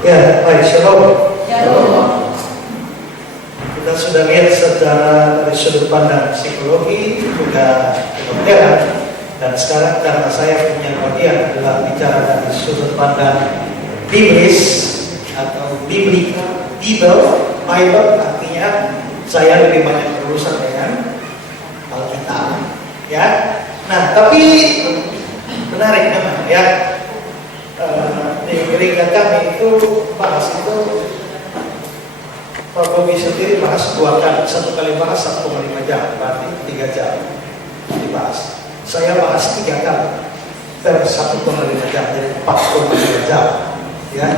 Ya, baik, shalom. Shalom. Kita sudah lihat secara dari sudut pandang psikologi, juga kedokteran, dan sekarang karena saya punya bagian adalah bicara dari sudut pandang biblis atau biblika, Bible, artinya saya lebih banyak berurusan dengan Alkitab, ya. Nah, tapi menarik memang, ya. Di gereja kami itu bahas itu Pak Bobi sendiri bahas 2 kali, 1 kali bahas 1,5 jam, berarti 3 jam dibahas. Saya bahas 3 kali per 1,5 jam, jadi 4,5 jam, ya.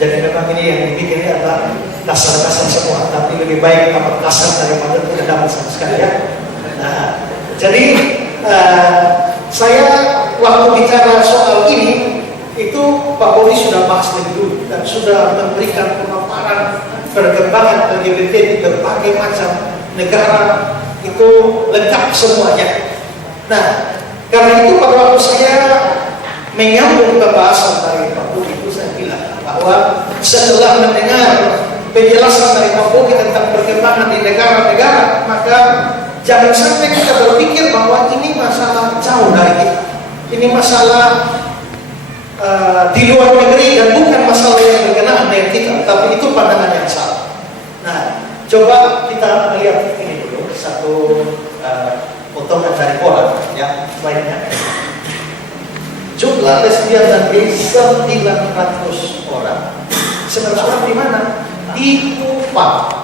Jadi memang ini yang dibikin ini adalah kasar-kasar semua, tapi lebih baik apa kasar daripada tidak dapat sama sekali, ya. Nah, jadi saya waktu bicara soal ini itu Pak Bobi sudah bahas lebih dulu dan sudah memberikan pemaparan perkembangan LGBT di berbagai macam negara, itu lengkap semuanya. Nah, karena itu pada waktu saya menyambung pembahasan dari Pak Bobi itu, saya bilang bahwa setelah mendengar penjelasan dari Pak Bobi tentang perkembangan di negara-negara, maka jangan sampai kita berpikir bahwa ini masalah jauh dari kita. Ini masalah di luar negeri dan bukan masalah yang berkenaan dengan kita, tapi itu pandangan yang salah. Nah, coba kita lihat ini dulu, satu potongan dari koran, ya, baiknya. Jumlah lesbian dan gay 900 orang. 900 orang di mana? Di Kupang.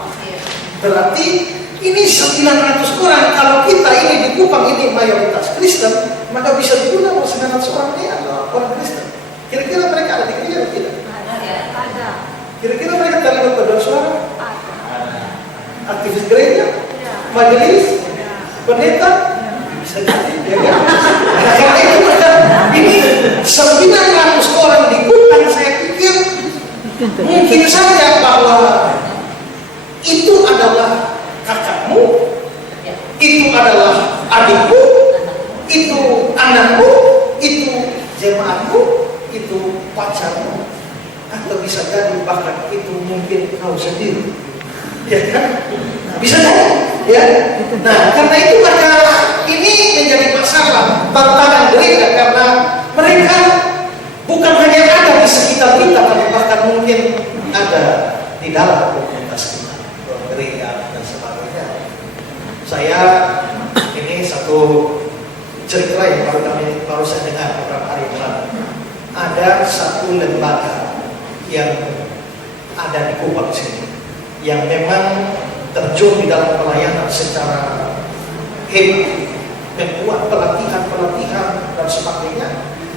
Berarti ini 900 orang. Kalau kita ini di Kupang ini mayoritas Kristen, maka bisa dibilang 900 orang ini adalah orang Kristen. Kira-kira mereka ada di gereja atau tidak? Ada. Kira-kira mereka terlibat pada suara? Ada. Aktivis gereja? Majelis? Pendeta? Bisa jadi, ya kan? Nah, karena itu maka ini 900 orang di Kupang, saya pikir mungkin saja bahwa itu adalah kakakmu, itu adalah adikmu, itu anakmu, itu jemaatmu, itu pacarmu, atau bisa jadi bahkan itu mungkin kau sendiri, ya kan? Bisa jadi, ya. Nah, karena itu maka ini menjadi masalah tantangan gereja, karena mereka bukan hanya ada di sekitar kita, tapi bahkan mungkin ada di dalam komunitas kita, gereja dan sebagainya. Saya ini satu cerita yang baru saya dengar beberapa hari yang lalu. Ada satu lembaga yang ada di Kupang sini yang memang terjun di dalam pelayanan secara hebat, membuat pelatihan dan sebagainya.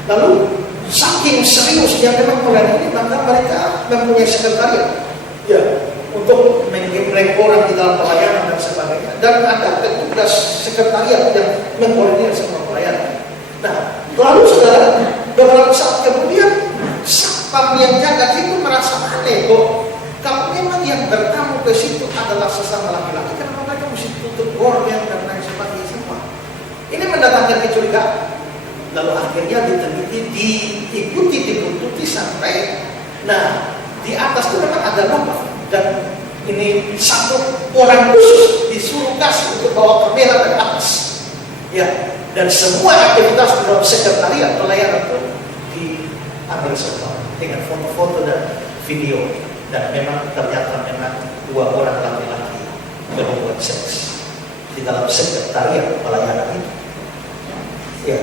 Lalu saking seriusnya memang pelayanan ini, maka mereka mempunyai sekretariat, ya, untuk menggembring orang di dalam pelayanan dan sebagainya. Dan ada petugas sekretariat yang mengkoordinir semua pelayanan. Nah, lalu saudara, beberapa saat kemudian satpam yang jaga itu merasa aneh kok. Kalau memang yang bertamu ke situ adalah sesama laki-laki, kenapa mereka mesti tutup gorden dan lain sebagainya semua? Ini mendatangkan kecurigaan. Lalu akhirnya diteliti, dibuntuti sampai, nah, di atas itu memang ada lubang, dan ini satu orang khusus disuruh kasih untuk bawa kamera ke atas, ya. Dan semua aktivitas di dalam sekretariat pelayanan itu diambil semua dengan foto-foto dan video. Dan memang ternyata memang 2 orang laki-laki berhubungan seks di dalam sekretariat pelayanan itu. Ya,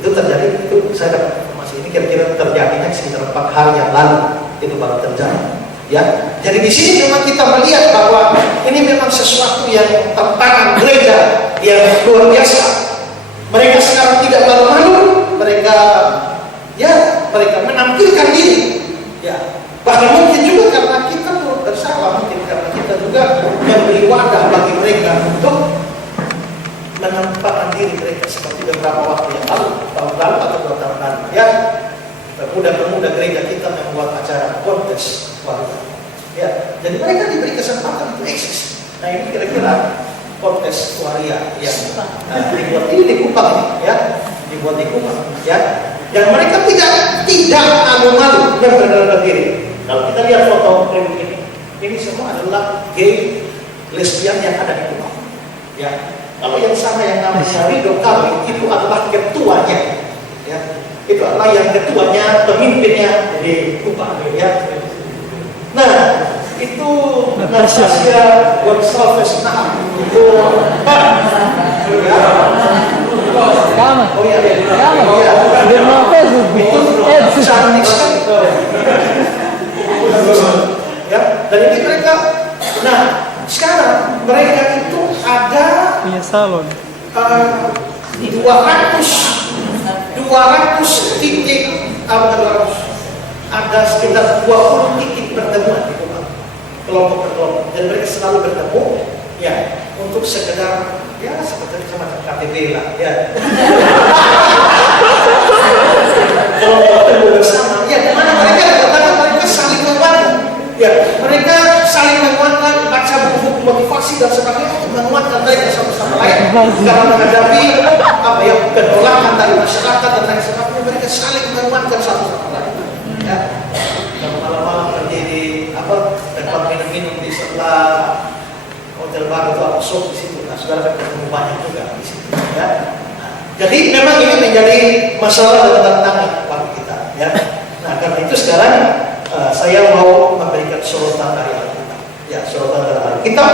itu terjadi. Itu saya dapat informasi ini kira-kira terjadinya sekitar 4 hari yang lalu, itu baru terjadi. Ya, jadi di sini memang kita melihat bahwa ini memang sesuatu yang tantangan gereja yang luar biasa. Mereka sekarang tidak malu-malu, mereka menampilkan diri, ya. Bahkan mungkin juga karena kita pun bersalah, mungkin karena kita juga memberi wadah bagi mereka untuk menampakkan diri mereka, seperti beberapa waktu yang lalu, tahun lalu atau 2 tahun lalu, ya. Pemuda-pemuda gereja kita membuat acara kontes wanita, ya. Jadi mereka diberi kesempatan untuk eksis. Nah, ini kira-kira kontes waria yang dibuat ini di Kupang ini, ya, dibuat di Kupang, ya. Yang mereka tidak malu-malu yang berdarah diri. Kalau kita lihat foto print ini semua adalah gay, lesbian yang ada di rumah. Ya, kalau yang sama yang namanya Ridho Kamil itu adalah ketuanya. Ya, itu adalah yang ketuanya, pemimpinnya di Kuba. Ya. Nah, itu Nastasia Gonçalves Nahar itu ya. Oh iya, itu cantik sekali. Ya, dan ini mereka. Nah, sekarang mereka itu ada punya salon. 200 titik, ada sekitar 20 titik pertemuan di rumah kelompok per kelompok, dan mereka selalu bertemu ya untuk sekedar ya seperti semacam KTP lah ya. Kelompok bertemu bersama ya, di mana mereka saling menguatkan ya, mereka saling menguatkan, baca buku motivasi dan sebagainya untuk menguatkan mereka sama-sama lain dalam menghadapi apa ya penolakan dari masyarakat dan lain sebagainya. Mereka saling menguatkan satu sama lain ya. Dan malam-malam berdiri tempat minum-minum di sebelah hotel baru itu apa shop di situ. Nah, saudara kan ketemu banyak juga di situ ya. Nah, jadi memang ini menjadi masalah dan tantangan bagi kita ya. Nah, karena itu sekarang saya mau memberikan sorotan dari Alkitab. Ya, sorotan dari Alkitab.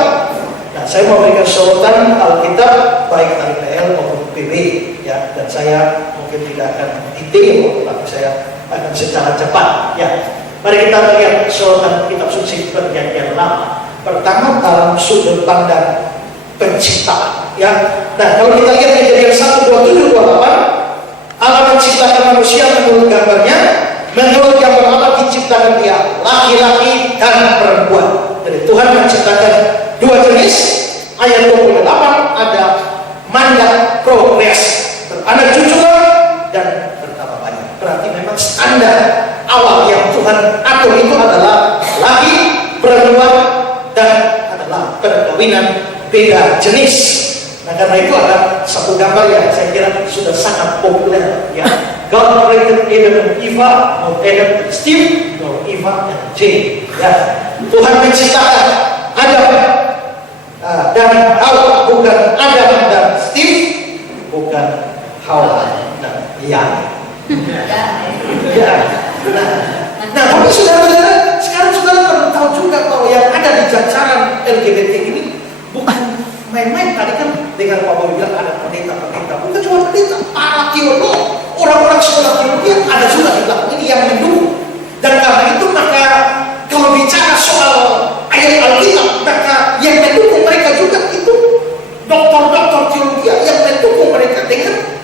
Nah, saya mau memberikan sorotan Alkitab baik dari PL maupun PB ya, dan saya mungkin tidak akan detail, tapi saya akan secara cepat ya. Mari kita lihat sorotan kitab suci Perjanjian Lama. Pertama dalam sudut pandang penciptaan ya. Nah, kalau kita lihat Kejadian 1:27-28, Allah menciptakan manusia menurut gambarnya. Menurut gambar Allah diciptakan dia laki-laki dan perempuan. Jadi Tuhan menciptakan dua jenis. Ayat 28 ada mandat progres, beranak cucu dan bertambah banyak. Berarti memang standar awal yang Tuhan atur itu adalah laki, perempuan, dan adalah perkawinan beda jenis. Nah, karena itu ada satu gambar yang saya kira sudah sangat populer ya. God created Adam and Eva, not Adam and Steve, nor Eva and Jane. Ya, Tuhan menciptakan Adam dan Hawa, bukan Adam dan Steve, bukan Hawa dan Yan. Ya. Nah, tapi saudara-saudara, sekarang saudara perlu tahu juga bahwa yang ada di jajaran LGBT ini bukan main-main. Tadi kan dengan Pak Boy bilang ada pendeta, bukan cuma pendeta, para teolog, orang-orang sekolah teologi ada juga di belakang ini yang mendukung. Dan karena itu maka kalau bicara soal ayat Alkitab, maka yang mendukung mereka juga itu doktor-doktor teologi yang mendukung mereka dengan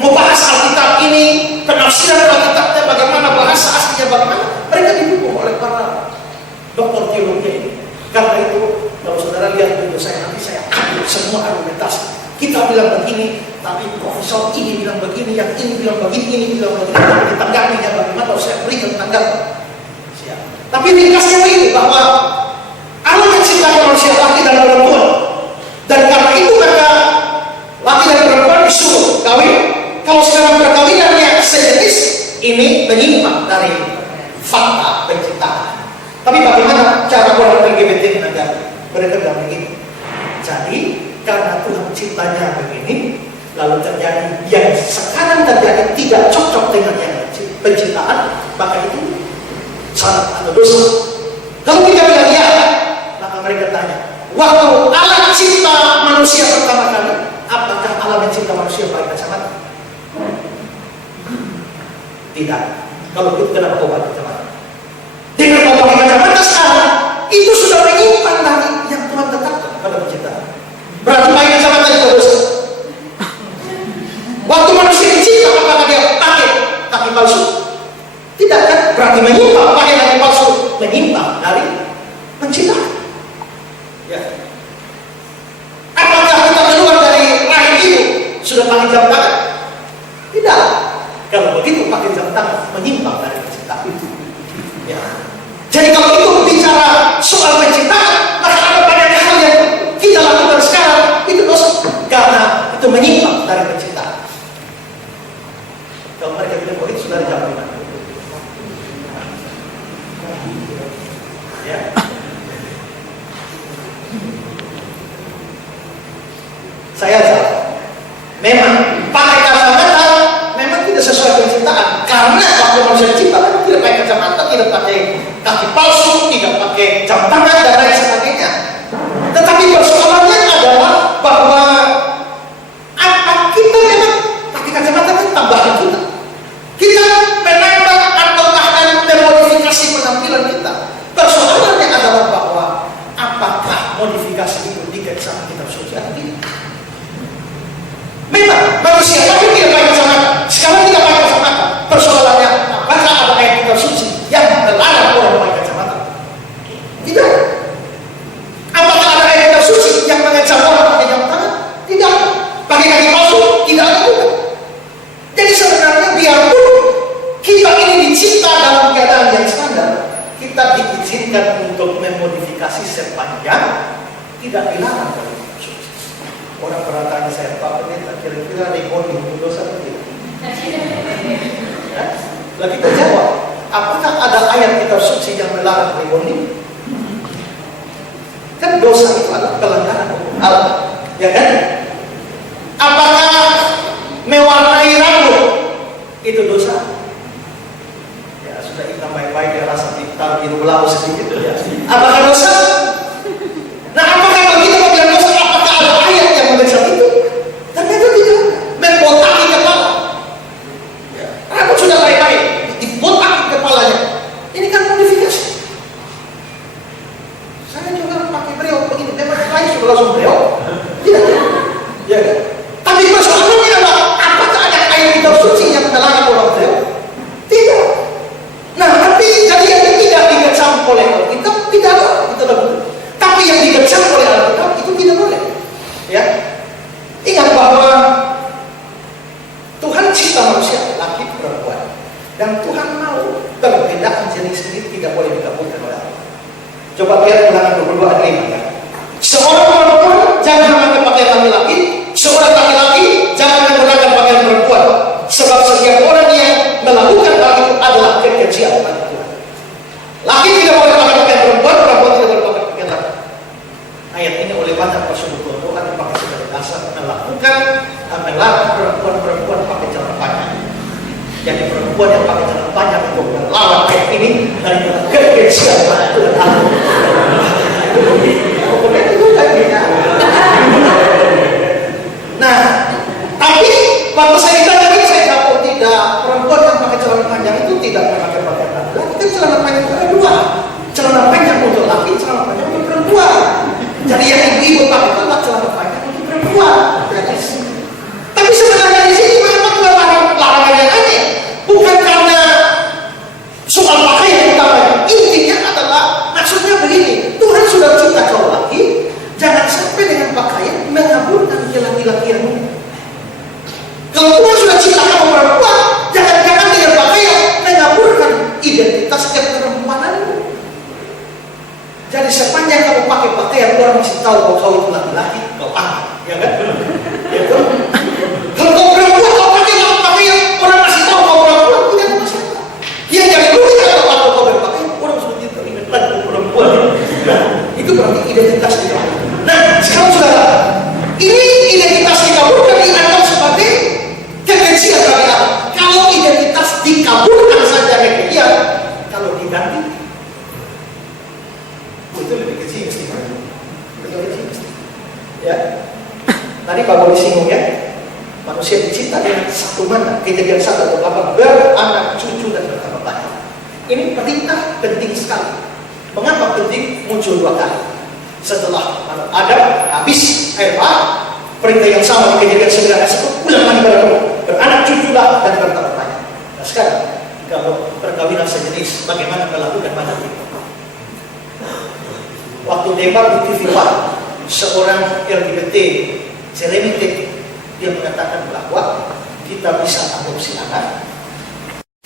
membahas Alkitab ini, penafsiran Alkitabnya bagaimana, bahasa aslinya bagaimana, mereka didukung oleh para doktor teologi ini. Karena itu kalau saudara lihat video saya nanti, saya ambil semua argumentasi. Kita bilang begini, tapi profesor ini bilang begini, yang ini bilang begini, ini bilang begini. Ditanggapinya bagaimana? Kalau saya berikan tanggapan. Siap. Tapi ringkasnya begini, bahwa Allah menciptakan manusia laki dan perempuan, dan karena itu maka laki dan perempuan disuruh kawin. Kalau sekarang perkawinannya sejenis, ini menyimpang dari fakta penciptaan. Tapi bagaimana cara orang LGBT menanggapi? Mereka bilang begini. Jadi karena Tuhan ciptanya begini, lalu terjadi yang sekarang terjadi tidak cocok dengan yang penciptaan, maka itu salah atau dosa. Kalau kita bilang ya, maka mereka tanya, waktu Allah cipta manusia pertama kali, apakah Allah mencipta manusia pakai kacamata? Tidak. Kalau begitu kenapa kau pakai kacamata? Dengan kau pakai kacamata sekarang, itu sudah menyimpang dari yang Tuhan tetapkan pada penciptaan. Berarti pakai kacamata itu dosa. Waktu manusia dicipta, apakah dia pakai kaki palsu? Tidak kan? Berarti menyimpang, pakai kaki palsu, menyimpang dari penciptaan. Ya. Apakah kita keluar dari rahim itu sudah pakai jam tangan? Tidak. Kalau begitu pakai jam tangan, menyimpang dari penciptaan itu. Ya. Jadi kalau itu bicara soal penciptaan, maka ada banyak hal yang kita lakukan sekarang itu dosa, karena itu menyimpang dari penciptaan. Kalau mereka bilang begitu sudah dijawab. Saya salah. Memang pakai kacamata memang tidak sesuai penciptaan, karena waktu manusia diciptakan tidak pakai kacamata, tidak pakai kaki palsu, tidak pakai jam tangan dan lain sebagainya. Tetapi persoalannya adalah bahwa apa kita memang pakai kacamata kan tambahan kita. Kita menambah atau bahkan memodifikasi penampilan kita. Persoalannya adalah bahwa apakah modifikasi itu diikat sama kitab suci atau tidak? Memang manusia tapi tidak pakai kacamata. Sekarang tidak pakai kacamata. Persoalannya apakah ada ayat kitab suci yang melarang orang memakai kacamata? Tidak. Apakah ada ayat kitab suci yang mengecam orang pakai jam tangan? Tidak. Pakai kaki palsu? Tidak ada juga. Jadi sebenarnya biarpun kita ini dicipta dalam keadaan yang standar, kita diizinkan untuk memodifikasi sepanjang tidak dilarang dari kitab suci. Orang pernah tanya saya, Pak Pendeta, kira-kira rebonding itu dosa atau tidak? Lalu kita jawab, apakah ada ayat kitab suci yang melarang rebonding? Kan dosa itu adalah pelanggaran hukum Allah, ya kan? Apakah mewarnai rambut itu dosa? Ya sudah, hitam baik-baik, ya rasa hitam biru belau sedikit ya. Apakah dosa? Nah, apakah begitu bilang dosa? Apakah ada ayat yang mengecam itu? Ternyata tidak. Membotaki kepala. Ya. Rambut sudah baik-baik, dibotaki kepalanya. Ini kan modifikasi. Saya juga pakai brewok begini, memang lain sudah langsung brewok. Tidak. Ya. Tapi persoalannya adalah apakah ada ayat kitab suci yang melarang orang brewok? Tidak. Nah, tapi jadi yang tidak dikecam oleh Alkitab tidak ada, itu betul. Tapi yang dikecam oleh Alkitab itu tidak boleh. Ya, ingat bahwa Tuhan cipta manusia laki perempuan, dan Tuhan mau perbedaan jenis ini tidak boleh digabungkan oleh Allah. Coba lihat Ulangan 22 ayat 5 ya. Seorang perempuan jangan memakai pakaian laki-laki, seorang laki-laki jangan menggunakan pakaian perempuan, sebab setiap orang yang melakukan hal itu adalah kekejian bagi Tuhan. Laki tidak boleh pakai pakaian perempuan, perempuan tidak boleh pakai pakaian laki. Ayat ini oleh banyak persekutuan Tuhan dipakai sebagai dasar melarang perempuan pakai celana panjang. Jadi perempuan yang pakai celana panjang itu melawan ayat ini dari kekejian bagi Tuhan. Pokoknya itu kayaknya. Nah, tapi waktu saya ditanya ini saya jawab tidak. Perempuan yang pakai celana panjang itu tidak memakai pakaian laki. Kan celana panjang itu ada dua. Celana panjang untuk laki, celana panjang untuk perempuan. Jadi yang ibu-ibu pakai itu adalah celana panjang untuk perempuan. Tapi sebenarnya di sini memang dua larangan yang aneh. Bukan karena soal pakaian utamanya. Intinya adalah maksudnya begini. Tuhan sudah cipta kau laki, jangan sampai dengan pakaian mengaburkan laki-laki yang muda. Kalau Tuhan sudah cipta kamu perempuan, jangan-jangan dengan pakaian mengaburkan identitas keperempuananmu. Jadi sepanjang kamu pakai pakaian, orang masih tahu bahwa kau itu laki-laki, kau aman, ya kan? Ya kan? Kalau kau perempuan, kau pakai pakaian, orang masih tahu kau perempuan, tidak ada masalah. Yang jadi rumit adalah waktu kau berpakaian, orang sudah tidak ingat lagi kau perempuan. Nah, itu berarti identitas kita. Nah, sekarang saudara, ini identitas dikabulkan dianggap sebagai kekejian bagi Allah. Kalau identitas dikabulkan saja kekejian, kalau diganti, itu lebih kecil mesti. Lebih kecil mesti. Ya. Tadi Pak Boli singgung ya, manusia dicipta dengan satu mana, Kejadian 1:8 beranak cucu dan bertambah banyak. Ini perintah penting sekali. Mengapa penting? Muncul dua kali. Setelah Adam habis air bah, perintah yang sama di Kejadian 9 ayat 1 ulang lagi pada kamu, beranak cuculah dan bertambah banyak. Nah sekarang kalau perkawinan sejenis, bagaimana melakukan mana itu? Waktu debat di TV One, seorang LGBT Ceremitek dia mengatakan bahwa kita bisa adopsi anak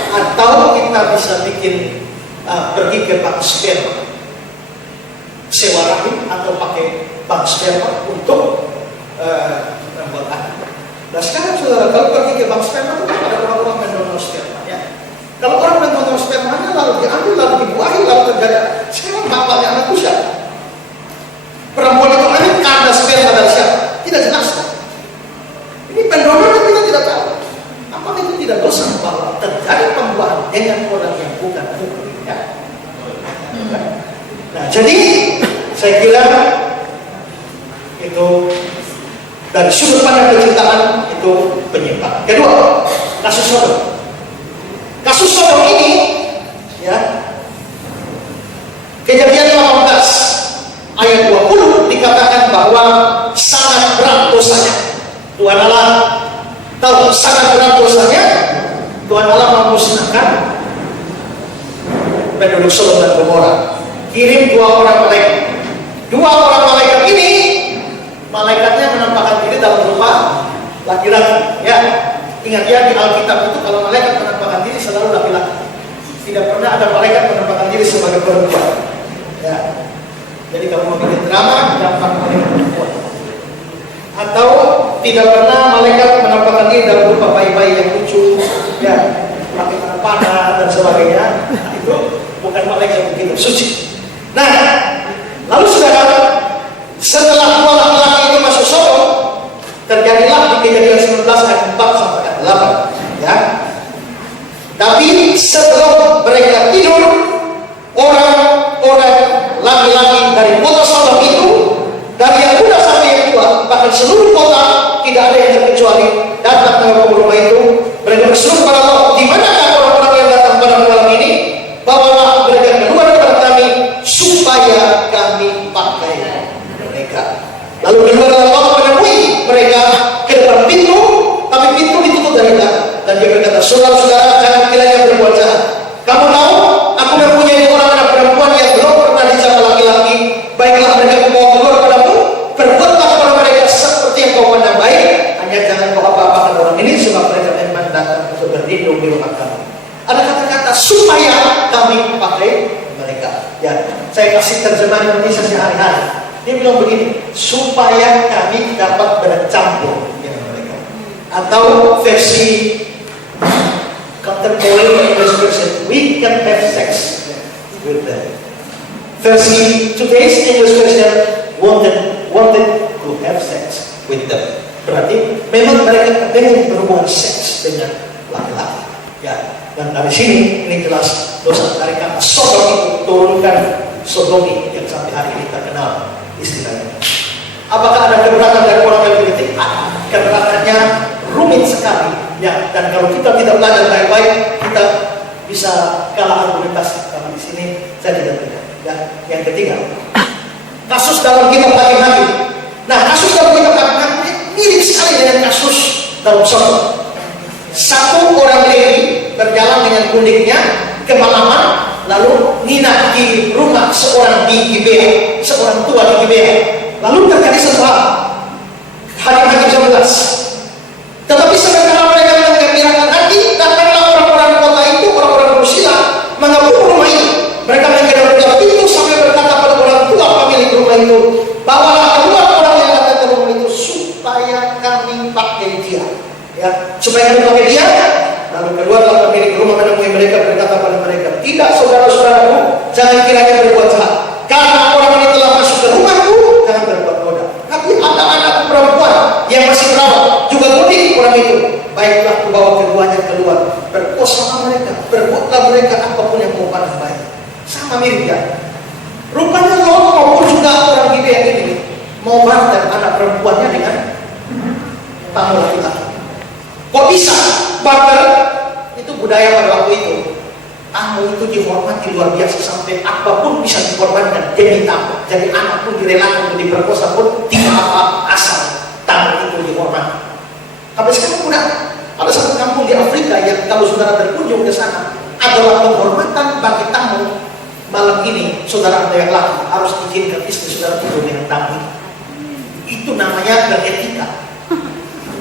atau kita bisa bikin pergi ke bank sperma, sewa rahim atau pakai bank sperma untuk membuat anak. Nah sekarang saudara, kalau pergi ke bank sperma itu ada orang-orang mendonor sperma ya. Kalau orang mendonor spermanya lalu diambil, lalu dibuahi, lalu terjadi. Sekarang bapaknya anak siapa? Perempuan itu anak karena sperma dari siapa? Tidak jelas kan? Ya. Nah, jadi saya kira itu dari sudut pandang penciptaan itu penyimpangan. Kedua, kasus Sodom. Kasus Sodom ini, ya, Kejadian 18 ayat 20 dikatakan bahwa sangat berat dosanya. Tuhan Allah tahu sangat berat dosanya. Tuhan Allah memusnahkan penduduk Sodom dan Gomora. Kirim 2 orang malaikat. 2 orang malaikat ini, malaikatnya menampakkan diri dalam rupa laki-laki. Ya, ingat ya, di Alkitab itu kalau malaikat menampakkan diri selalu laki-laki. Tidak pernah ada malaikat menampakkan diri sebagai perempuan. Ya. Jadi kalau mau bikin drama, gampang malaikat perempuan. Atau tidak pernah malaikat menampakkan diri dalam rupa bayi-bayi yang lucu, ya, pakai tangan panah dan sebagainya. Nah, itu bukan malaikat begitu suci. Nah, lalu saudara, setelah 2 laki-laki itu masuk Sodom, terjadilah di Kejadian 19 ayat 4 sampai ayat 8. Ya. Tapi sebelum mereka tidur, orang-orang laki-laki dari kota Sodom itu, dari yang muda sampai yang tua, bahkan seluruh kota tidak ada yang terkecuali, datang ke rumah itu. Mereka berseru kepada Allah, di manakah orang-orang yang datang pada malam ini? Bawalah mereka keluar kepada kami supaya kami pakai mereka. Lalu keluarlah Allah menemui mereka ke depan pintu, tapi pintu ditutup dari belakang. Dan dia berkata, saudara-saudara, jangan kiranya berbuat jahat. Kamu tahu, aku mempunyai orang anak perempuan yang belum pernah dijamah laki-laki. Baiklah mereka membawa keluar padamu, perbuatlah kepada mereka seperti yang kau pandang baik. Hanya jangan kau apa-apakan orang ini, sebab mereka memang datang untuk berlindung di rumah kami. Ada kata-kata supaya kami pakai mereka. Ya, saya kasih terjemahan Indonesia sehari-hari. Dia bilang begini, supaya kami dapat bercampur dengan mereka. Atau versi contemporary English version, we can have sex with them. Versi today's English version, wanted to have sex with them. Berarti memang mereka ingin berhubungan seks dengan laki-laki. Ya, dan dari sini ini jelas dosa dari kata Sodom itu turunkan sodomi yang sampai hari ini terkenal istilahnya. Apakah ada keberatan dari orang LGBT? Keberatannya rumit sekali. Ya, dan kalau kita tidak belajar baik-baik, kita bisa kalah argumentasi. Tapi di sini saya tidak terima. Ya, yang ketiga, kasus dalam kitab Hakim-Hakim. Nah, kasus dalam kitab Hakim-Hakim mirip sekali dengan kasus dalam Sodom. Satu orang Lewi berjalan dengan kundiknya kemalaman, lalu nginap di rumah seorang di Gibea, seorang tua di Gibea. Lalu terjadi satu hal. Hakim-Hakim 11. Tetapi sementara mereka menggembirakan hati, datanglah orang-orang kota itu, orang-orang Rusila, mengepung rumah itu. Mereka menggembirakan pintu sampai berkata pada orang tua pemilik rumah itu, bawalah keluar orang yang datang ke rumah itu supaya kami pakai dia. Ya, supaya kami pakai dia. Lalu keluarlah pemilik rumah menemui mereka, berkata pada mereka, tidak saudara-saudaraku, jangan kiranya berbuat jahat, karena orang ini telah masuk ke rumahku, jangan berbuat noda. Tapi ada anak perempuan yang masih perawat, juga mudik orang itu. Baiklah, kubawa keduanya keluar, perkosa mereka, berbuatlah mereka apapun yang kau pandang baik. Sama mirip ya. Rupanya Lot maupun juga orang Gibea ini mau barter anak perempuannya dengan tamu laki-laki. Kok bisa barter? Itu budaya pada waktu itu. Tamu itu dihormati luar biasa sampai apapun bisa dikorbankan demi tamu. Jadi anak pun direlakan untuk diperkosa pun tidak apa-apa asal tamu itu dihormati. Tapi sekarang udah ada satu kampung di Afrika yang kalau saudara berkunjung ke sana adalah penghormatan bagi tamu. Malam ini saudara ada yang laki harus izinkan istri saudara tidur dengan tamu. Itu namanya beretika.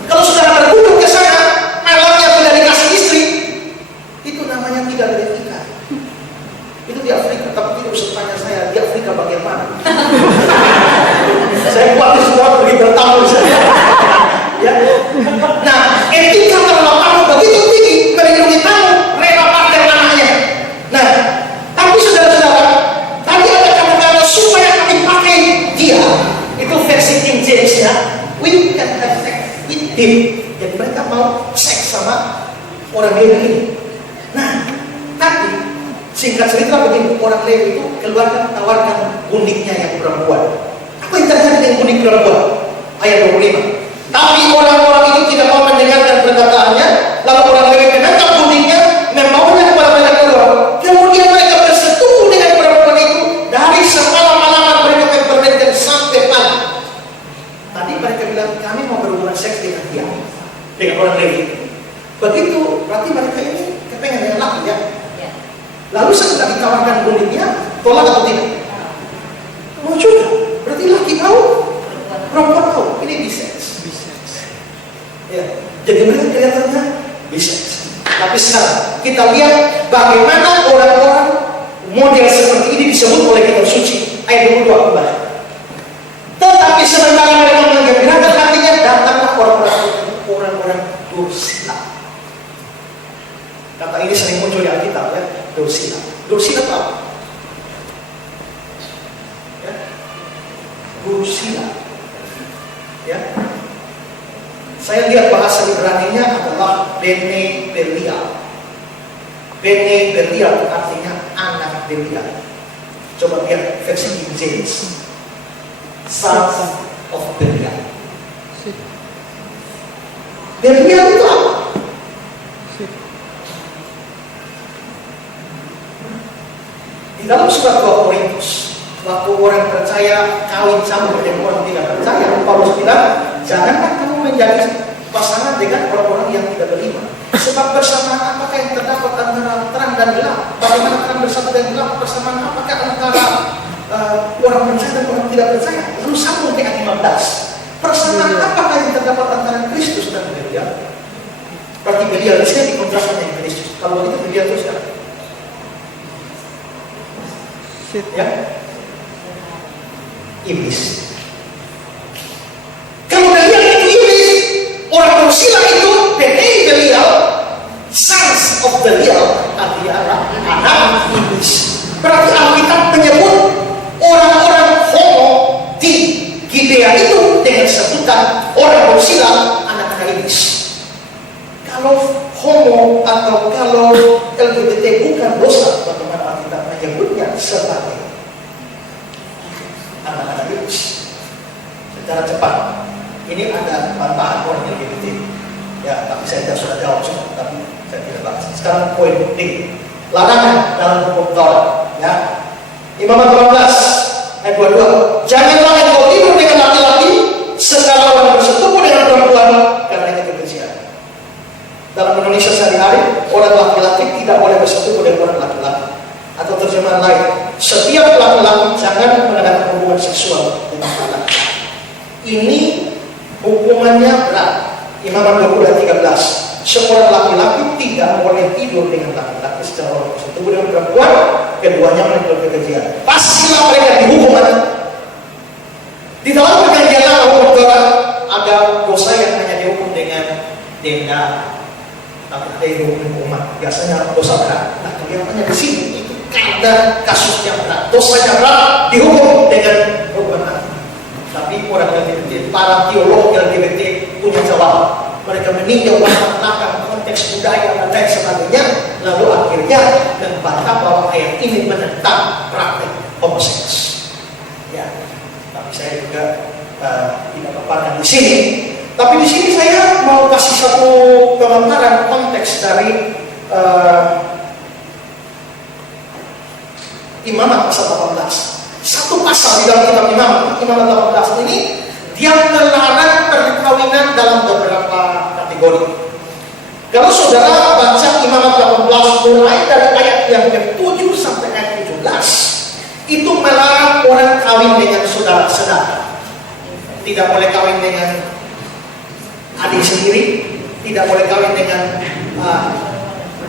Kalau saudara berkunjung ke sana malamnya tidak dikasih istri, itu namanya tidak beretika. Itu di Afrika, tapi tidak usah tanya saya di Afrika bagaimana. Saya khawatir semua pergi bertamu saja. Ya. Nah, etika kalau tamu begitu tinggi, melindungi tamu, rela pakai anaknya. Nah, tapi saudara-saudara, tadi ada kata-kata supaya kami pakai dia. Itu versi King James ya. We can have sex with him. Jadi mereka mau seks sama orang Lewi ini. Nah, tapi singkat cerita cerita begini, orang Lewi itu keluarkan tawarkan guningnya yang perempuan. Apa yang terjadi dengan guning perempuan? Ayat 25. Tapi orang-orang itu tidak mau mendengarkan perkataannya, lalu orang Lewi menangkap guningnya, membawanya kepada mereka keluar. Kemudian mereka bersetubuh dengan perempuan itu dari semalam-malaman mereka mempermainkan sampai pagi. Tadi mereka bilang kami mau berhubungan seks dengan dia, dengan orang Lewi. Begitu, berarti mereka ini kepengen yang laki ya. Lalu setelah ditawarkan guningnya, tolak atau tidak? Mau juga, berarti laki mau, perempuan mau. Ini biseks. Ya, jadi mereka kelihatannya biseks. Tapi sekarang kita lihat bagaimana orang-orang model seperti ini disebut oleh kitab suci. Ayat 22 kembali. Tetapi sementara mereka menggembirakan hatinya, datanglah orang-orang dursila. Kata ini sering muncul di Alkitab ya, dursila. Dursila itu apa? Ya. Dursila. Ya. Saya lihat bahasa Ibrani-nya adalah Bene Belial. Bene Belial artinya anak Belial. Coba lihat versi King James. Sons of Belial. Belial itu apa? Di dalam surat 2 Korintus, waktu orang percaya kawin sama dengan orang tidak percaya, Paulus bilang, janganlah kamu menjadi pasangan dengan orang-orang yang tidak beriman. Sebab persamaan apakah yang terdapat antara terang dan gelap? Bagaimana terang bersama dengan gelap? Persamaan apakah antara orang percaya dan orang tidak percaya? Lalu sambung dengan 15. Persamaan apakah yang terdapat antara Kristus dan Belial? Berarti Belial di sini dikontraskan dengan Kristus. Kalau begitu Belial itu siapa? Ya, iblis. Kalau Belial itu iblis, orang dursila itu Bene Belial, sons of Belial, artinya anak iblis. Berarti Alkitab menyebut orang-orang homo di Gibea itu dengan sebutan orang dursila, anak-anak iblis. Kalau homo atau kalau LGBT bukan dosa, bagaimana Alkitab menyebutnya sebagai anak-anak iblis? Secara cepat, ini ada bantahan orang LGBT. Ya, tapi saya sudah jawab semua, tapi saya tidak bahas. Sekarang poin D, larangan dalam hukum Taurat. Ya, Imamat 18 ayat 22. Janganlah engkau tidur dengan laki-laki sekala orang bersetubuh dengan perempuan, karena itu kebencian. Dalam Indonesia sehari-hari, orang laki-laki tidak boleh bersetubuh dengan orang laki-laki. Atau terjemahan lain, setiap laki-laki jangan mengadakan hubungan seksual dengan laki-laki. Ini hukumannya berat. Imamat 20 ayat 13. Seorang laki-laki tidak boleh tidur dengan laki-laki secara orang bersetubuh dengan perempuan, keduanya melakukan kekejian. Pastilah mereka dihukum. Di dalam perjanjian lama hukum Taurat ada dosa yang hanya dihukum dengan denda. Tapi ada yang umat biasanya dosa berat. Nah, kelihatannya di sini itu ada kasusnya berat, dosanya berat, dihukum dengan hukuman mati. Tapi orang LGBT, para teolog LGBT punya jawaban. Mereka meninjau latar belakang konteks budaya dan lain sebagainya, lalu akhirnya membantah bahwa ayat ini menentang praktek homoseks. Ya, tapi saya juga tidak paparkan di sini. Tapi di sini saya mau kasih satu pemaparan konteks dari Imamat pasal 18. Satu pasal di dalam kitab Imamat 18 ini dia melarang perkawinan dalam beberapa kategori. Kalau saudara baca Imamat 18 mulai dari ayat yang ke-7 sampai ayat 17, itu melarang orang kawin dengan saudara-saudara. Tidak boleh kawin dengan adik sendiri, tidak boleh kawin dengan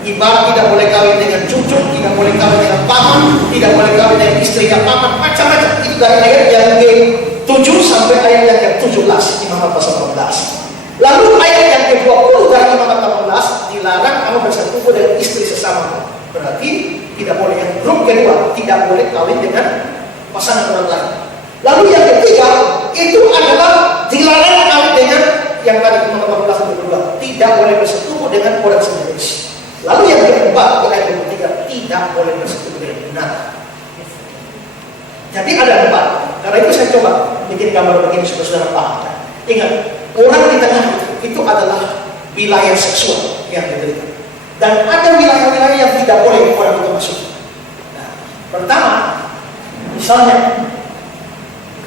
ibar, tidak boleh kawin dengan cucu, tidak boleh kawin dengan paman, tidak boleh kawin dengan istrinya paman, macam-macam. Itu dari ayat yang ke-7 sampai ayat yang ke-17 Imamat pasal 18. Lalu ayat yang ke-20 dari Imamat 18 dilarang kamu bersetubuh dengan istri sesama. Berarti tidak boleh. Yang grup kedua tidak boleh kawin dengan pasangan orang lain. Lalu yang ketiga itu adalah dilarang kawin dengan yang tadi Imamat 18 sampai 22, tidak boleh bersetubuh dengan orang sejenis. Lalu yang keempat di ayat 23 ketiga tidak boleh bersekutu dengan binatang. Jadi ada empat. Karena itu saya coba bikin gambar begini supaya saudara paham. Ingat, orang di tengah itu adalah wilayah seksual yang diberikan. Dan ada wilayah-wilayah yang tidak boleh orang itu masuk. Nah, pertama, misalnya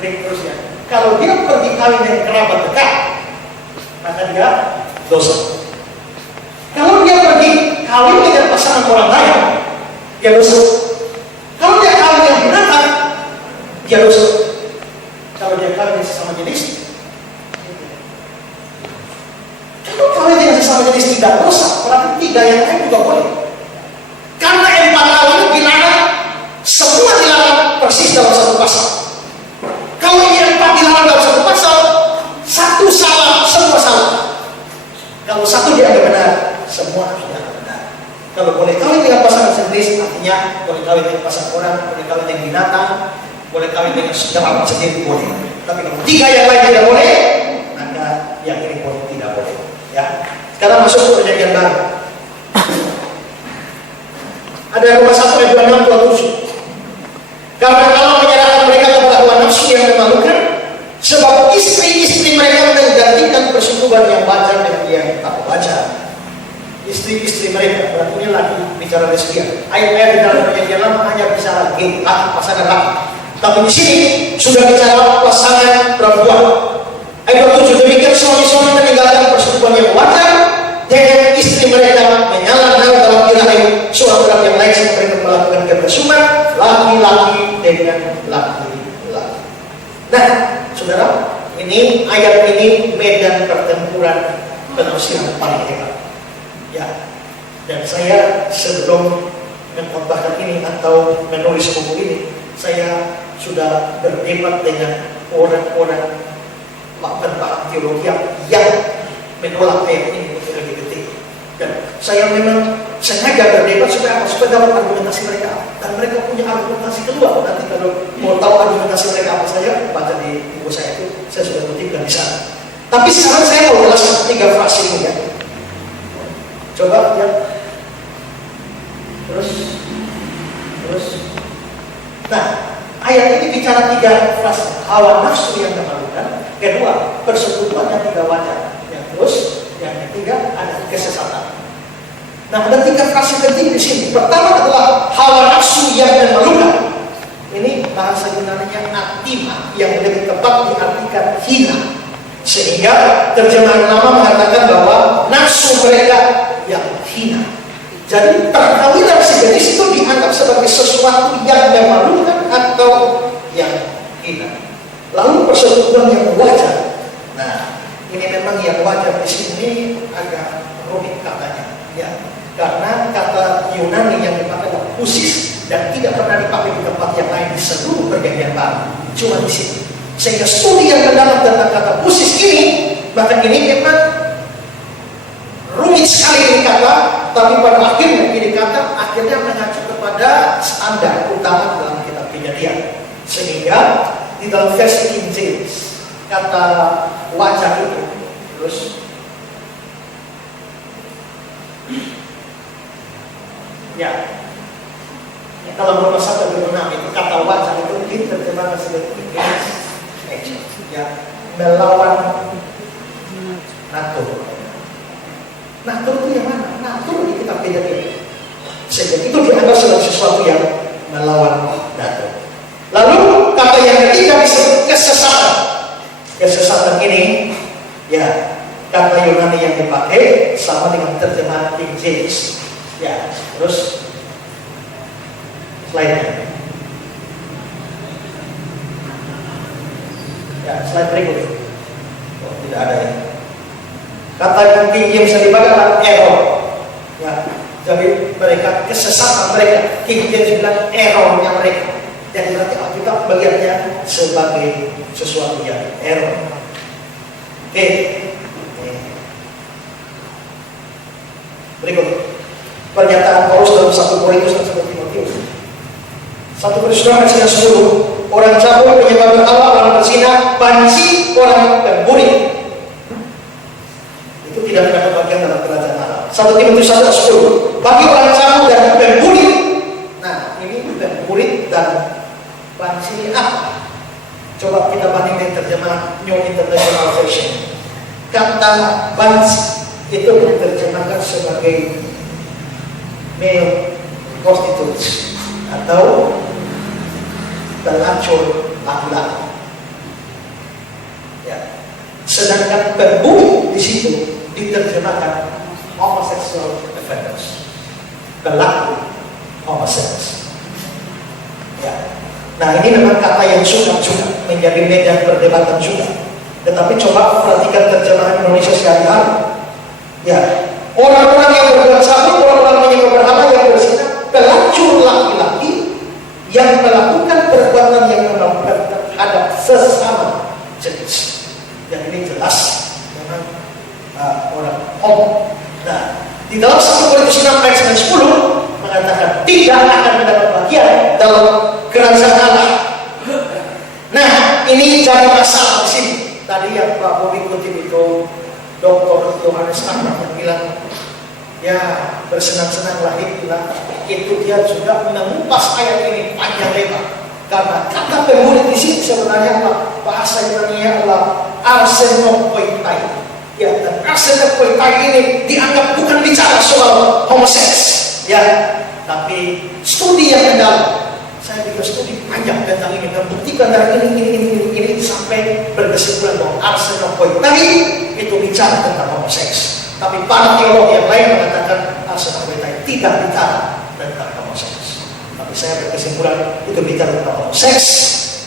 Greek Rusia, kalau dia pergi kawin dengan kerabat dekat, maka dia dosa. Kalau dia pergi kawin dengan pasangan orang lain, dia dosa. Kalau dia kawin dengan binatang, dia dosa. Kalau dia kawin dengan sesama jenis, kalau kawin dengan sesama jenis tidak dosa, berarti tiga yang lain juga boleh. Karena empat hal ini dilarang, semua dilarang persis dalam satu pasal. Kalau ini empat dilarang dalam satu pasal, satu salah, semua salah. Kalau satu dianggap benar, semua sudah benar. Kalau boleh kawin dengan pasangan sejenis, artinya boleh kawin dengan pasangan orang, boleh kawin dengan binatang, boleh kawin dengan segala sendiri boleh. Tapi kalau tiga yang lain tidak boleh, maka yang ini pun tidak boleh. Ya. Sekarang masuk ke perjanjian baru. Ada Roma 1 ayat 26-27. Karena Allah menyerahkan mereka kepada hawa nafsu yang memalukan, sebab istri-istri mereka menggantikan persetubuhan yang wajar dengan yang tak wajar. Istri-istri mereka, berarti ini lagi bicara lesbian. Ayat-ayat di dalam perjanjian lama hanya bicara gay, pasangan laki. Tapi di sini sudah bicara pasangan perempuan. Ayat 7, demikian suami-suami meninggalkan persetubuhan yang wajar dengan istri mereka, menyalah dalam birahi suami yang lain sampai mereka melakukan kebersuman laki-laki dengan laki-laki. Nah, saudara, ini ayat ini medan pertempuran penafsiran paling hebat. Ya, dan saya sebelum mengkhotbahkan ini atau menulis buku ini, saya sudah berdebat dengan orang-orang paham teologi yang menolak ayat ini untuk LGBT. Dan saya memang sengaja berdebat supaya dapat argumentasi mereka. Dan mereka punya argumentasi keluar. Nanti kalau mau tahu argumentasi mereka apa saja, baca di buku saya itu, saya sudah kutipkan di sana. Tapi sekarang saya mau jelaskan 3 frase ini ya. Coba ya. Terus. Nah, ayat ini bicara 3 frase. Hawa nafsu yang memalukan. Kedua, persetubuhan yang tidak wajar. Yang terus, yang ketiga ada kesesatan. Nah, ada 3 frase penting di sini. Pertama adalah hawa nafsu yang memalukan. Ini bahasa Yunani-nya atima, yang lebih tepat diartikan hina. Sehingga terjemahan lama mengatakan bahwa nafsu mereka yang hina. Jadi perkawinan sejenis itu dianggap sebagai sesuatu yang memalukan atau yang hina. Lalu persetubuhan yang wajar. Nah, ini memang yang wajar di sini agak rumit katanya, ya. Karena kata Yunani yang dipakai adalah khusus dan tidak pernah dipakai di tempat yang lain di seluruh perjanjian baru, cuma di sini. Sehingga studi yang mendalam tentang kata khusus ini, bahkan ini memang rumit sekali ini kata, tapi pada akhirnya ini kata akhirnya mengacu kepada standar utama dalam kitab Kejadian. Sehingga di dalam versi King James kata wajar itu terus ya kalau Roma 1 ayat 26 itu kata wajar itu diterjemahkan sebagai ya melawan natur. Natur itu yang mana? Natur di kitab Kejadian. Sehingga itu dianggap sebagai sesuatu yang melawan natur. Lalu kata yang ketiga disebut kesesatan. Kesesatan ini ya kata Yunani yang dipakai sama dengan terjemahan King James. Ya, terus slide-nya. Ya, slide berikut. Oh, tidak ada ya. Kata yang King James yang dipakai adalah error. Ya, jadi mereka kesesatan mereka. King James bilang errornya mereka. Jadi berarti Alkitab bagiannya sebagai sesuatu yang error. Oke. Berikut pernyataan Paulus dalam 1 Korintus dan 1 Timotius. 1 Korintus ayat 10, orang cabul, penyembah berhala, orang berzina, banci, orang pemburi. Itu tidak mendapat bagian dalam kerajaan Allah. 1 Timotius 1:10, bagi orang cabul dan pemburi berkulit dan banci apa? Coba kita bandingkan terjemahan New International Version. Kata banci itu diterjemahkan sebagai male prostitutes atau pelacur laki-laki. Ya. Sedangkan berbunyi di situ diterjemahkan homosexual offenders, pelaku homoseks. Ya. Nah, ini memang kata yang sudah juga menjadi media perdebatan juga. Tetapi coba perhatikan terjemahan Indonesia sehari-hari. Ya, orang-orang yang berbuat salah, orang-orang yang berhala, yang berzina, pelacur laki-laki yang melakukan perbuatan yang memabukkan terhadap sesama jenis. Yang ini jelas memang orang homo. Nah, di dalam 1 Korintus 6 ayat 10 mengatakan tidak akan mendapat bagian dalam kerajaan Allah. Nah, ini jadi masalah di sini. Tadi yang Pak Bobi kutip itu Dr. Yohanes Ahmad yang bilang, ya bersenang-senanglah itu dia juga mengupas ayat ini panjang lebar. Karena kata pemurid di sini sebenarnya bahasa Yunani adalah arsenokoitai. Ya, dan arsenokoitai ini dianggap bukan bicara soal homoseks, ya, tapi studi yang mendalam. Saya juga studi panjang tentang ini, membuktikan dari ini sampai berkesimpulan bahwa arsenokoitai itu bicara tentang homoseks. Tapi para teolog yang lain mengatakan arsenokoitai tidak bicara tentang homoseks. Tapi saya berkesimpulan itu bicara tentang homoseks.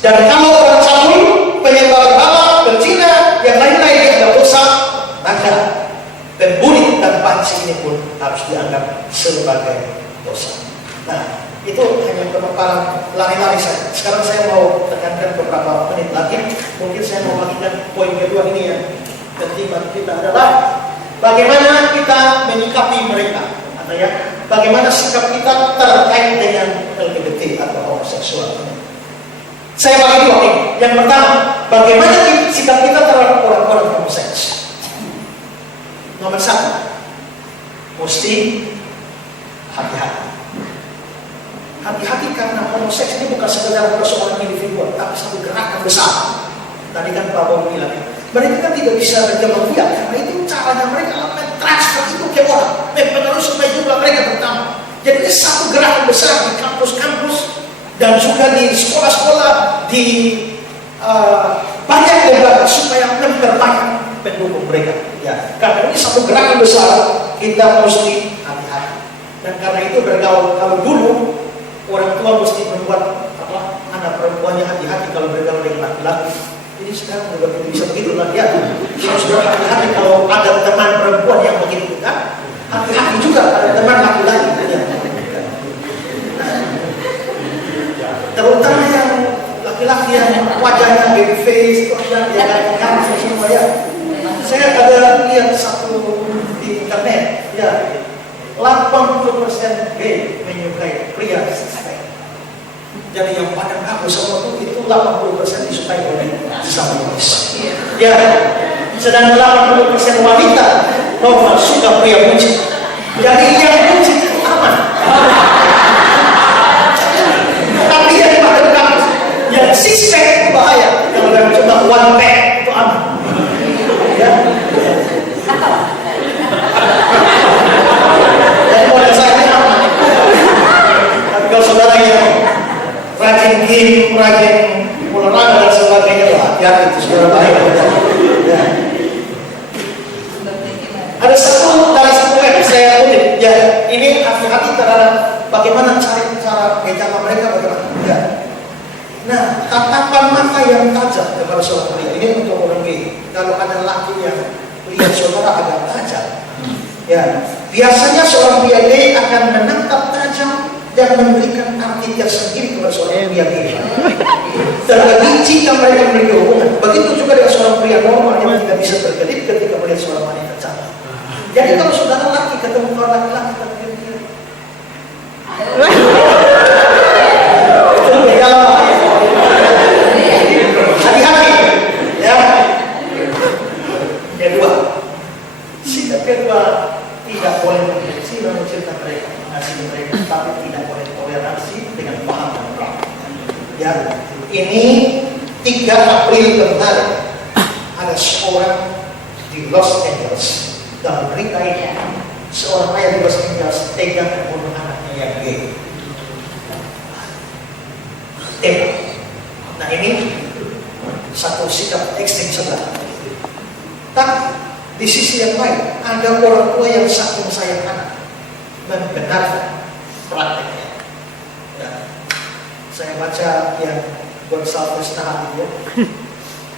Dan kalau orang cabul, penyembah berhala, berzina, yang lain-lain yang tidak dosa, maka pembunuh dan banci ini pun harus dianggap sebagai dosa. Nah, itu hanya pemaparan lari-lari saya. Sekarang saya mau tekankan beberapa menit lagi. Mungkin saya mau bagikan poin kedua ini yang penting bagi kita adalah bagaimana kita menyikapi mereka, atau ya, bagaimana sikap kita terkait dengan LGBT atau homoseksual. Saya bagi dua ini. Yang pertama, bagaimana sikap kita terhadap orang-orang homoseks. Nomor 1, mesti hati-hati. Hati-hati karena homoseks ini bukan sekedar persoalan individual, tapi satu gerakan besar. Tadi kan Pak Bobi bilang, mereka kan tidak bisa berkembang biak, karena itu caranya mereka mentransfer itu ke orang, mempengaruhi supaya jumlah mereka bertambah. Jadi ini satu gerakan besar di kampus-kampus dan juga di sekolah-sekolah, di banyak lembaga supaya memperbanyak pendukung mereka. Ya, karena ini satu gerakan besar, kita mesti hati-hati. Dan karena itu bergaul, kalau dulu orang tua mesti membuat anak perempuannya hati-hati kalau bergaul dengan laki-laki. Ini sekarang juga tidak bisa begitu lah ya. Harus berhati-hati kalau ada teman perempuan yang begitu kan. Hati-hati juga ada teman laki-laki. Ya. Terutama yang laki-laki yang wajahnya baby face, dan yang kamu semua ya. Saya ada lihat satu di internet, ya. 80% gay menyukai pria six-pack. Jadi yang pada aku semua itu 80% disukai oleh disabilitas. Ya, sedang 80% wanita normal suka pria buncit. Jadi yang buncit aman. Tapi yang pada kamu yang six-pack bahaya. Kalau yang coba one pack itu aman. Ya. Kalau saudara yang rajin game, rajin olahraga dan sebagainya lah, ya itu saudara baik. Ya. Ada satu web saya kutip, ya ini hati-hati terhadap bagaimana cara bicara mereka bagaimana. Ya. Nah, tatapan mata yang tajam kepada seorang pria ini untuk orang gay. Kalau ada laki yang lihat saudara agak tajam, ya biasanya seorang pria gay akan menangkap tajam dan memberikan arti tersendiri kepada seorang pria gay. Terlebih jika mereka memiliki hubungan. Begitu juga dengan seorang pria normal yang tidak bisa berkedip ketika melihat seorang wanita cantik. Jadi kalau saudara laki ketemu orang laki-laki terdiam, itu beda lah. Hati-hati, ya. Kedua, sikap kedua tidak boleh mengenai mencerita mereka, mengasihi mereka, tapi tidak boleh toleransi dengan paham mereka. Ya, ini 3 April kemarin ada seorang di Los Angeles dalam berita ini, seorang ayah di Los Angeles tega membunuh anaknya yang gay. Tega. Nah ini satu sikap ekstrim sebelah. Tapi di sisi yang lain ada orang tua yang saking sayang anak membenarkan prakteknya. Ya. Saya baca yang Gonçalves Nahar itu,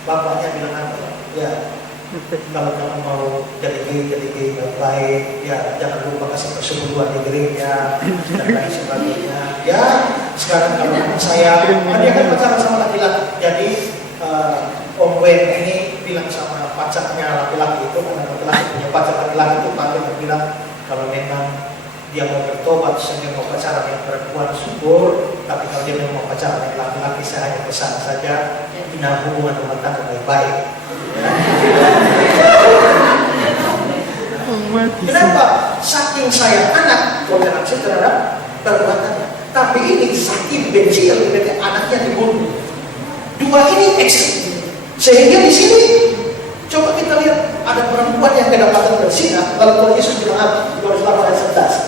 bapaknya bilang apa? Ya, kalau kamu mau jadi gay baik, ya jangan lupa kasih persekutuan di gereja dan lain sebagainya. Ya, sekarang kalau saya, dia kan pacaran sama laki-laki, jadi Om Wen ini bilang sama pacarnya laki-laki itu, karena laki-laki punya pacar laki-laki itu, paling bilang kalau memang dia mau bertobat, sehingga mau pacaran yang perempuan syukur, tapi kalau dia mau pacaran yang laki-laki, saya hanya pesan saja, bina hubungan rumah tangga baik-baik. Kenapa? Saking sayang anak, toleransi terhadap perbuatannya. Tapi ini saking benci yang anaknya dibunuh. 2 ini ekstrim. Sehingga di sini coba kita lihat ada perempuan yang kedapatan berzina, lalu Tuhan Yesus bilang apa? Yohanes 8 ayat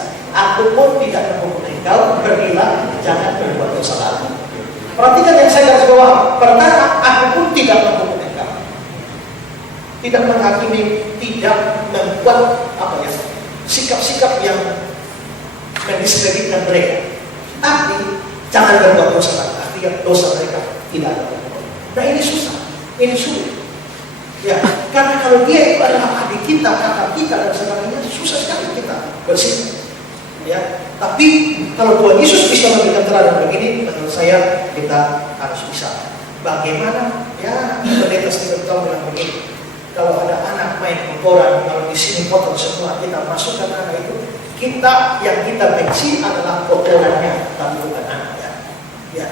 11. Aku pun tidak menghukum engkau, pergilah, jangan berbuat dosa lagi. Perhatikan yang saya garis bawah. Pertama, aku pun tidak menghukum engkau, tidak menghakimi, tidak membuat sikap-sikap yang mendiskreditkan mereka. Tapi jangan berbuat dosa lagi. Artinya dosa mereka tidak ada. Nah ini susah, ini sulit. Ya, karena kalau dia itu adalah adik kita, kakak kita dan sebagainya, susah sekali kita bersih. Ya, tapi kalau Tuhan Yesus bisa memberikan teladan begini, menurut saya kita harus bisa. Bagaimana? Ya, pendeta Stephen Tong bilang begini. Kalau ada anak main kotoran, kalau di sini kotor semua, kita masukkan anak itu. Kita yang kita benci adalah kotorannya, tapi bukan anaknya. Ya,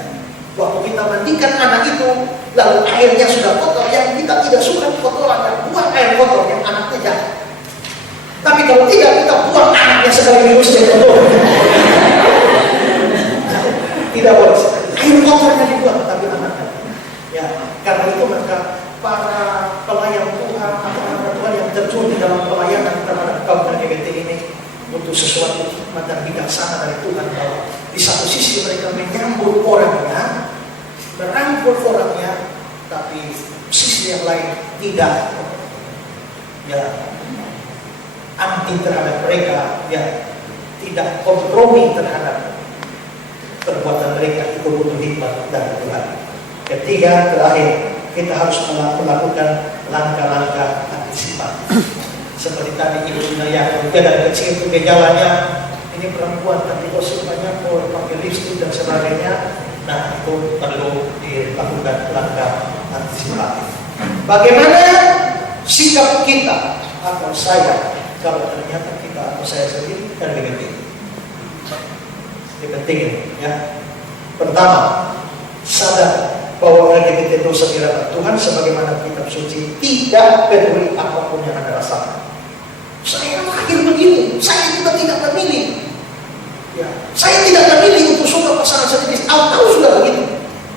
waktu kita mandikan anak itu, lalu airnya sudah kotor, yang kita tidak suka kotoran, dan buang air kotor yang anaknya jahat. Tapi kalau tidak, kita buang anaknya sekaligus jadi kotor. Tidak boleh. Air kotornya dibuang, tapi anaknya. Ya, karena itu maka para pelayan Tuhan atau anak Tuhan yang terjun di dalam pelayanan terhadap kaum LGBT ini untuk sesuatu hikmat dan bijaksana dari Tuhan, bahwa di satu sisi mereka menyambut orangnya, merangkul orangnya, tapi sisi yang lain tidak, ya, anti terhadap mereka, ya, tidak kompromi terhadap perbuatan mereka. Itu butuh hikmat dari Tuhan. Ketiga, terakhir, kita harus melakukan langkah-langkah antisipatif. Seperti tadi Ibu Sunaya, dia dari kecil itu gejalanya, ini perempuan tapi gosip banyak, pakai lipstik dan sebagainya. Nah, itu perlu dilakukan langkah antisipatif. Bagaimana sikap kita atau saya kalau ternyata kita atau saya sendiri LGBT? Ini penting ya. Pertama, sadar bahwa LGBT dosa di hadapan Tuhan sebagaimana kitab suci, tidak peduli apapun yang Anda rasakan. Saya lahir begini, saya juga tidak memilih. Ya, saya tidak memilih untuk suka pasangan sendiri. Tahu sudah begitu.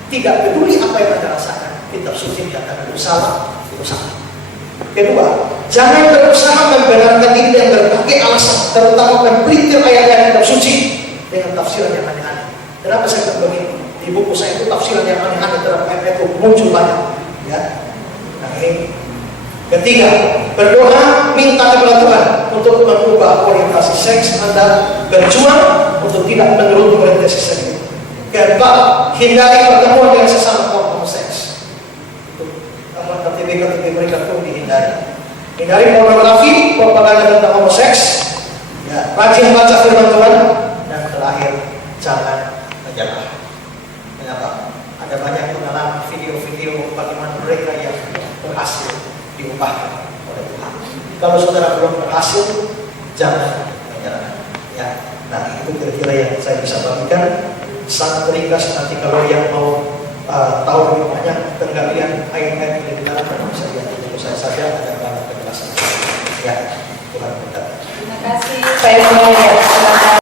Tidak peduli apa yang Anda rasakan. Kitab suci menyatakan itu salah, itu salah. Kedua, jangan berusaha membenarkan diri yang berbagai alasan, terutama mempelintir ayat-ayat kitab suci dengan tafsiran yang aneh-aneh. Kenapa saya bilang begini? Di buku saya itu tafsiran yang aneh-aneh terhadap ayat itu muncul banyak. Ya. Nah ini. Ketiga, berdoa minta kepada Tuhan untuk mengubah orientasi seks Anda, berjuang untuk tidak menuruti orientasi seks. Keempat, hindari pertemuan dengan sesama kaum homoseks. Itu KTP mereka pun dihindari. Hindari pornografi, propaganda tentang homoseks. Ya, rajin baca firman Tuhan. Dan terakhir, jangan menyerah. Kenapa? Ada banyak pengalaman video-video bagaimana mereka yang berhasil diubahkan oleh Tuhan. Kalau saudara belum berhasil, jangan menyerah. Ya, nah itu kira-kira yang saya bisa bagikan. Sangat ringkas, nanti kalau yang mau tahu lebih banyak penggalian ayat-ayat yang di dalam, bisa lihat di buku saya saja, ada banyak penjelasan. Ya, Tuhan berkati. Terima kasih. Saya